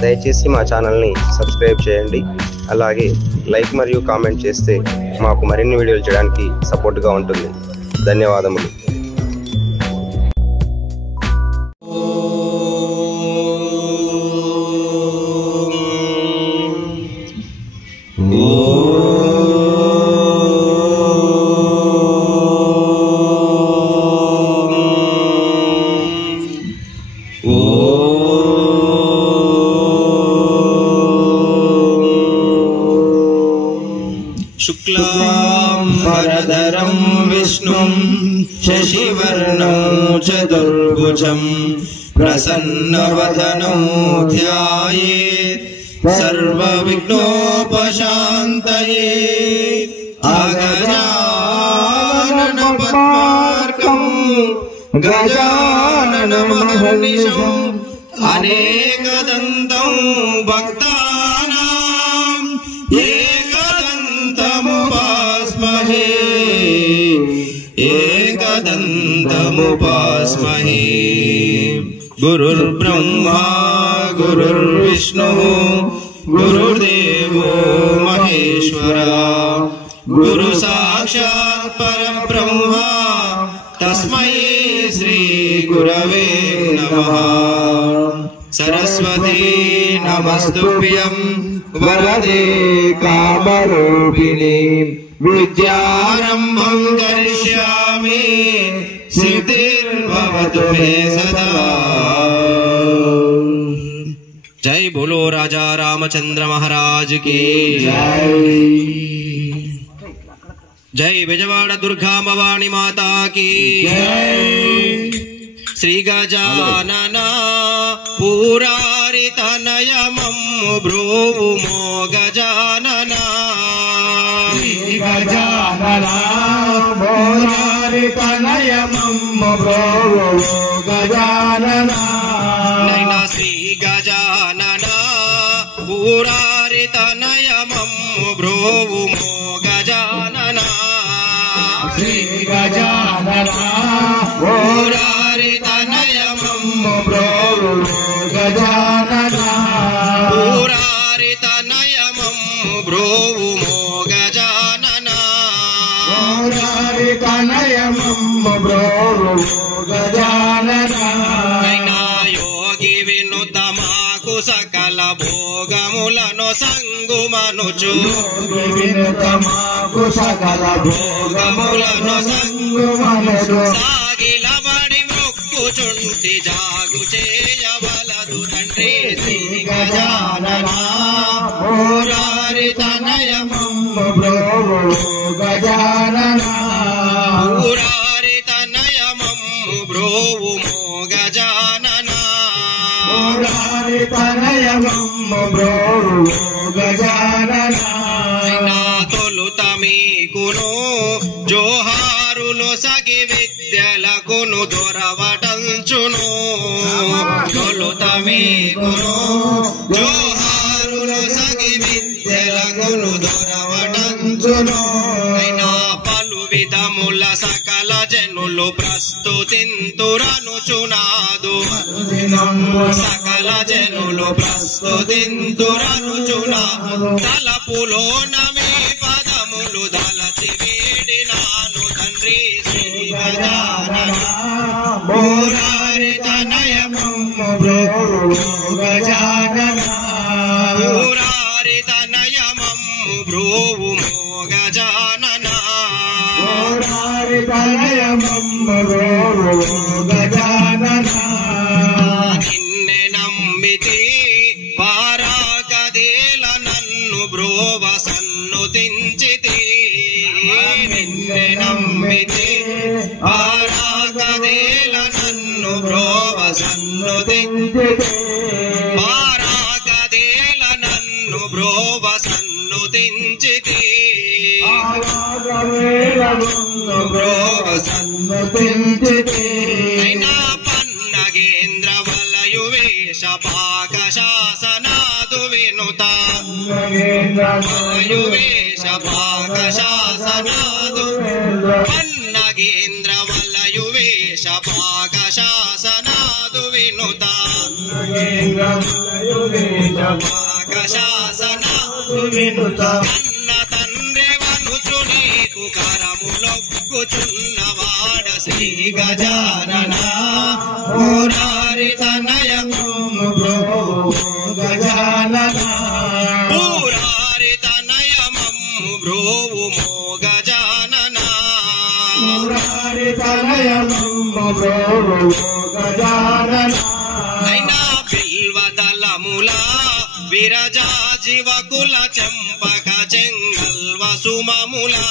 దయచేసి మా ఛానల్ని సబ్స్క్రైబ్ చేయండి. అలాగే లైక్ మరియు కామెంట్ చేస్తే మాకు మరిన్ని వీడియోలు చేయడానికి సపోర్ట్గా ఉంటుంది. ధన్యవాదములు. शुक्लांबरधरं विष्णुं शशिवर्णं चतुर्भुजं प्रसन्नवदनं ध्यायेत् सर्वविघ्नोपशान्तये। अगजाननपद्मार्कं गजाननमहर्निशम् अनेकदन्तं भक्तानां एकदन्तमुपास्महे। गुरुर्ब्रह्मा गुरुर्विष्णुः गुरुर्देवो महेश्वरः गुरु साक्षात् परब्रह्म तस्मै श्री गुरवे नमः। सरस्वती नमस्तुभ्यं वरदे कामरूपिणी विद्यारंभं करिष्यामि सिद्धिर्भवतु मे सदा। जय बोलो राजा रामचंद्र महाराज की जय। जय विजयवाड़ा दुर्गा भवानी माता की जय। श्री गजानना पुरारितनयमम्मु ब्रूवुमो गजानना। श्री गजानना पुरारितनयमम्मु ब्रूवुमो गजानना। नैना श्री गजानना पुरारितनयमम्मु ब्रूवुमो गजानना। श्री गजानना पुरारितनयमम्मु ब्रूवुमो गजानना। पुरारितनयमम्मु ब्रूवुमो गजानना। पुरारितनयमम्मु ब्रूवुमो गजानना। नैना योगी विनुतमाकु सकल भोगमुలను సంగుమనుచు। योगी विनुतमाकु सकल भोगमुలను సంగుమనుచు। సాగిలబడి మొక్కుచుంటి జాగు చేయవలదు తండ్రి శ్రీ గజాననా పురారితనయమమ్ము బ్రోవుమో గజాననా। పురారితనయమమ్ము బ్రోవుమో గజాననా। పురారితనయమమ్ము బ్రోవుమో గజాననా। నా తొలుత మీకును జోహారులు సగి విద్యలకును దొరవటంచును। తొలుత మీకును జోహారులు సగి విద్యలకును దొరవటంచును। అయినా పలు విధముల సకల జనులు ప్రస్తుతింతురనుచునాదు। సకల జనులు ప్రస్తుతింతురనుచునాదు। తలపులోన మీ పదములు దలచి వేడినాను తండ్రి శ్రీ గజాననా పురారితనయమమ్ము బ్రోవుమో గజాననా। పురారితనయమమ్ము బ్రోవుమో గజాననా। పురారితనయమమ్ము బ్రోవుమో గజాననా। నిన్నే నమ్మితి పారాకదేల నన్ను బ్రోవ సన్నుతించితి। నిన్నే నమ్మితి పారాకదేల నన్ను బ్రోవ సన్నుతించితి। పారాకదేల నన్ను బ్రోవ సన్నుతించితి। బ్రోవ సన్నుతించితి। అయినా పన్నగేంద్ర వలయు వేష పాక శాసనాదు వినుత। వలయు వేష పాక శాసనాదు పన్నగేంద్ర వలయు వేష పాక శాసనాదు వినుత శాసనాదు వినుత అన్న తండ్రి వనుచు నీకు కరములొక్కుచున్నవాడ శ్రీ గజానన మురారి తనయ గజానన మురారి తనయ మమ్ము బ్రోవుమో గజానన మురారి తనయ మమ్ము బ్రోవుమో గజానన అయినా బిల్వదలములా విరజా జీవకుల చంపక చెంగల్వ సుమములా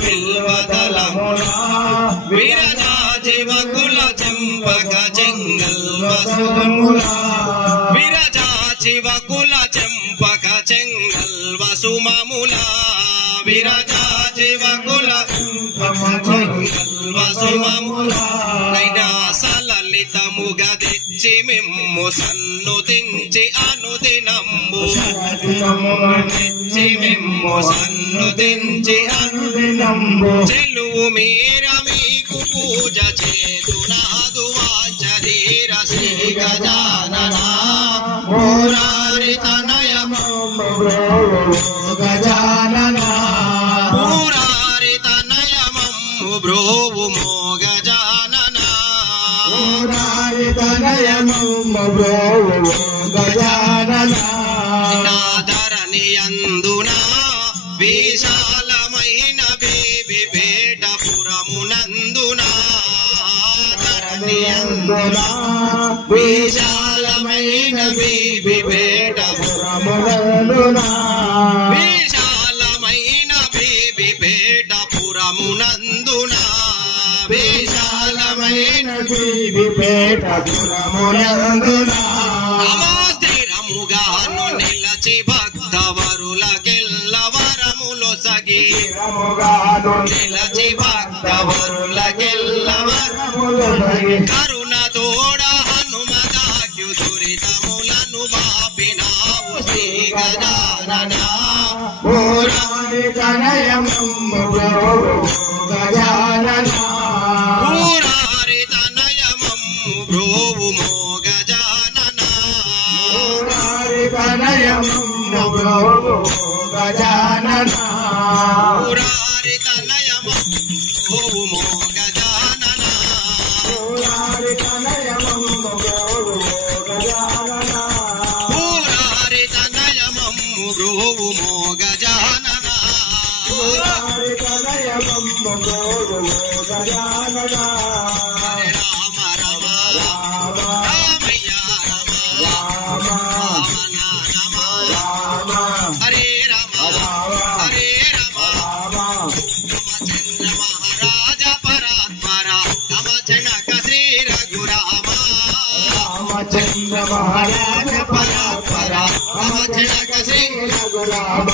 బిల్వదలములా విరజా జీవకుల చంపక చెంగల్వ సుమములా విరజా జీవకుల చంపక చెంగల్వ సుమములా విరజా జీవకుల చెంగల్వ సుమములా నైనా సలలితముగా తెచ్చి మిమ్ము సన్నుతించి అనుదినంబు తెచ్చి మిమ్ము సన్నుతించి అనుదినంబు చెలువు మీర మీకు పూజ చేతునాదు వాంఛధీర శ్రీ గజానన మురారి తనయ గజానన మురారి తనయ మమ్ము బ్రోవుమో గజానన మురారి తనయ మమ్ము బ్రోవుమో గజానన నాదరణి అందునా విశాలమైన బేబిపేట పురమునందునా ధరణి అందునా విశాలమైన బేబిపేట పురమునందునా విశాలమైన బేబిపేట పురమునందునా విశాలమైన బేబిపేట పురమునందునా స్థిరముగాను నిలచి భక్తవరులకెల్ల వరములు సగి నిలచి భక్తవరులకెల్ల వరములు సగి కరుణ తోడ హనుమదాక్యు దురితములను బాపినావు శ్రీ గజానన మురారి తనయ మమ్ము గజానన మురారి తనయ మమ్ము బ్రోవుమో గజానన మురారి తనయ మమ్ము బ్రోవుమో గజానన మురారి తనయ మమ్ము బ్రోవుమో గజానన మురారి తనయ మమ్ము బ్రోవుమో గజానన మురారి తనయ మమ్ము బ్రోవుమో గజానన మురారి తనయ మమ్ము బ్రోవుమో గజానన రామ రామ రామయ్య రామ రామ రామ హరే రామ హరే రామ రామచంద్ర మహారాజ పరాత్పర రామచనక శ్రీ రఘురామ రామచంద్ర మహారాజ పరాత్పర రామచనక శ్రీ రఘురామ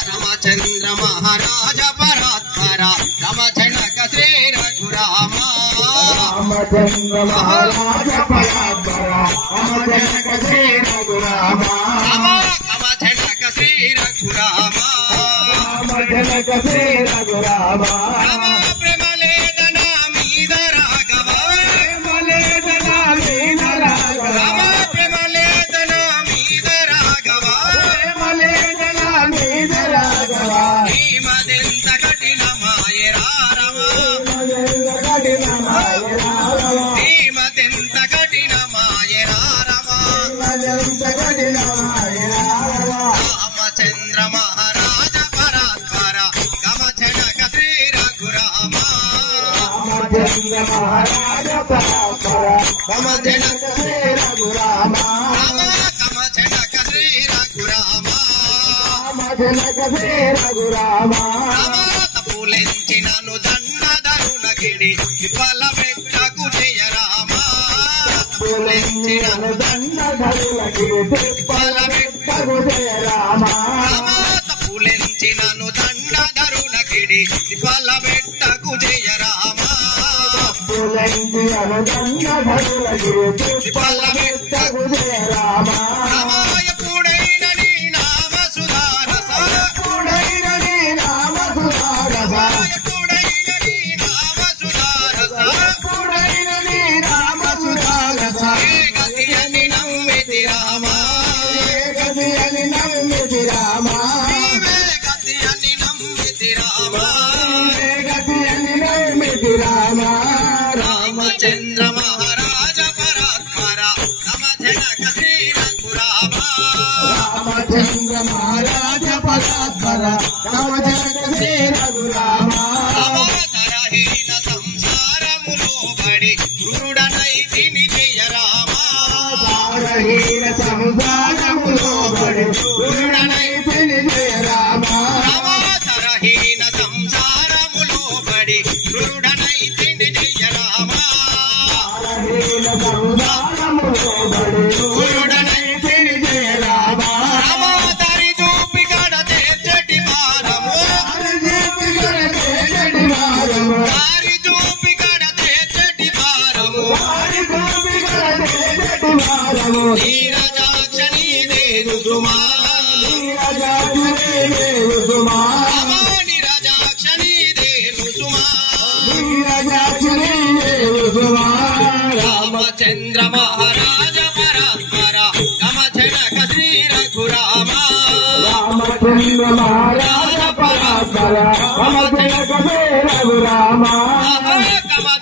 రామచంద్ర మహారాజ పరాత్పర రామచనక శ్రీ రఘురామ రామచంద్ర మహారాజ పరాత్పర రామచనక శ్రీ రఘురామ రామచనక శ్రీ రఘురామ రామచనక శ్రీ రఘురామ రామ ప్రేమలేదన మీద రాఘవ ప్రేమలేదన మీద రాఘవ రామ ప్రేమలేదన మీద రాఘవ ప్రేమలేదన మీద రాఘవ భీమదెంత కఠినమాయ రామ భీమదెంత కఠినమాయ రామ రామచంద్ర మహారాజ పరాత్పర గమచనక శ్రీ రఘురామ రామచంద్ర మహారాజ పరాత్పర గమచనక శ్రీ రఘురామ గమచనక శ్రీ రఘురామ గమచనక శ్రీ రఘురామ తప్పులెంచినను దండధరునగిడి విఫల పెట్టకు జయ రామ తప్పులెంచినను దండధరునగిడి విఫల పెట్టకు జయ రామ తప్పులెంచినను దండధరునగిడి విఫల పెట్టకు జయ రామ తప్పులెంచినను దండధరునగిడి విఫల పెట్టకు జయ రామ ఎప్పుడైన నీ నామ సుధారస ఎప్పుడైన నీ నామ సుధారస ఎప్పుడైన నీ నామ సుధారస ఎప్పుడైన రామచంద్ర మహారాజ పరాత్పర నమ జనక శ్రీ రఘురామ రామచంద్ర మహారాజ పరాత్పర నమ జనక శ్రీ రఘురామ అవసరహీన సంసారములో పడి క్రూడనైతిని జయ రామ అవసరహీన సంసారములో పడి క్రూడనైతిని జయ రామ అవసరహీన సంసారములో పడి క్రూడనైతిని జయ రామ సంసారములో పడి క్రూడనైతిని జయ రామ రామ తరి చూపి గడ తెచ్చటి భారము దారి చూపి గడ తెచ్చటి భారము నీరజాక్షని దేను సుమా నీరజాక్షని దేను సుమా రామచంద్ర మహారాజ పరాత్పర నమ జనక శ్రీ రఘురామ రామచంద్ర మహారాజ పరాత్పర నమ జనక శ్రీ రఘురామ నమ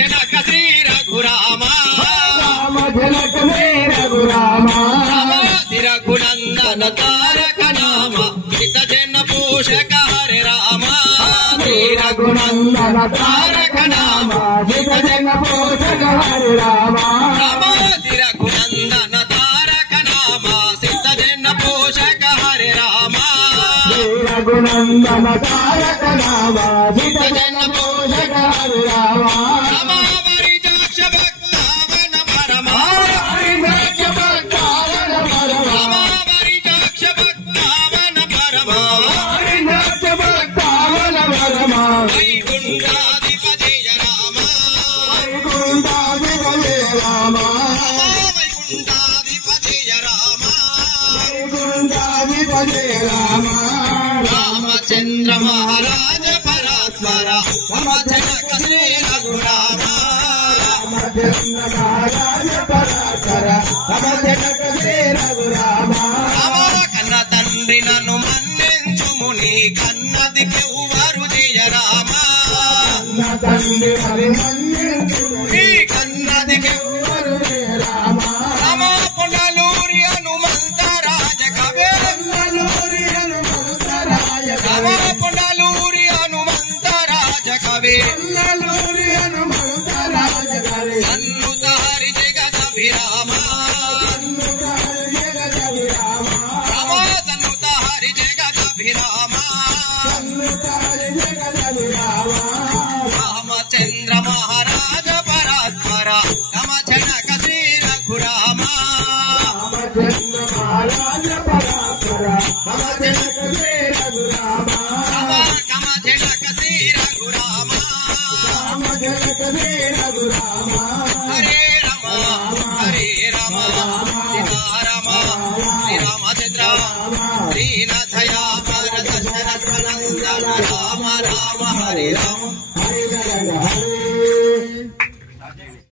జనక శ్రీ రఘురామ నమ జనక శ్రీ రఘురామ రఘునందన తారక నామ హిత జన పోషక హరే రామ రఘునందన తారక నామ హిత జన పోషక హరే రామ రఘునందన తారక నామ హిత జన పోషక హరే రామ రఘునందన తారక నామ హిత జన పోషక హరే రామ హరిజాక్ష భక్తావన పరమ హరిజాక్ష భక్తావన పరమ హరిజాక్ష భక్తావన పరమ హరిజాక్ష భక్తావన పరమ వైకుంఠాధిపజయ రామ వైకుంఠాధిపజయ రామ వైకుంఠాధిపజయ రామ వైకుంఠాధిపజయ రామ రామచంద్ర మహారాజ పరాత్పర నమ జనక శ్రీ రఘురామ రామచంద్ర మహారాజ పరాత్పర నమ జనక శ్రీ రఘురామ కన్న తండ్రి నన్ను మన్నించుము నీ కన్నది కెవ్వరు జయ రామ కన్న తండ్రి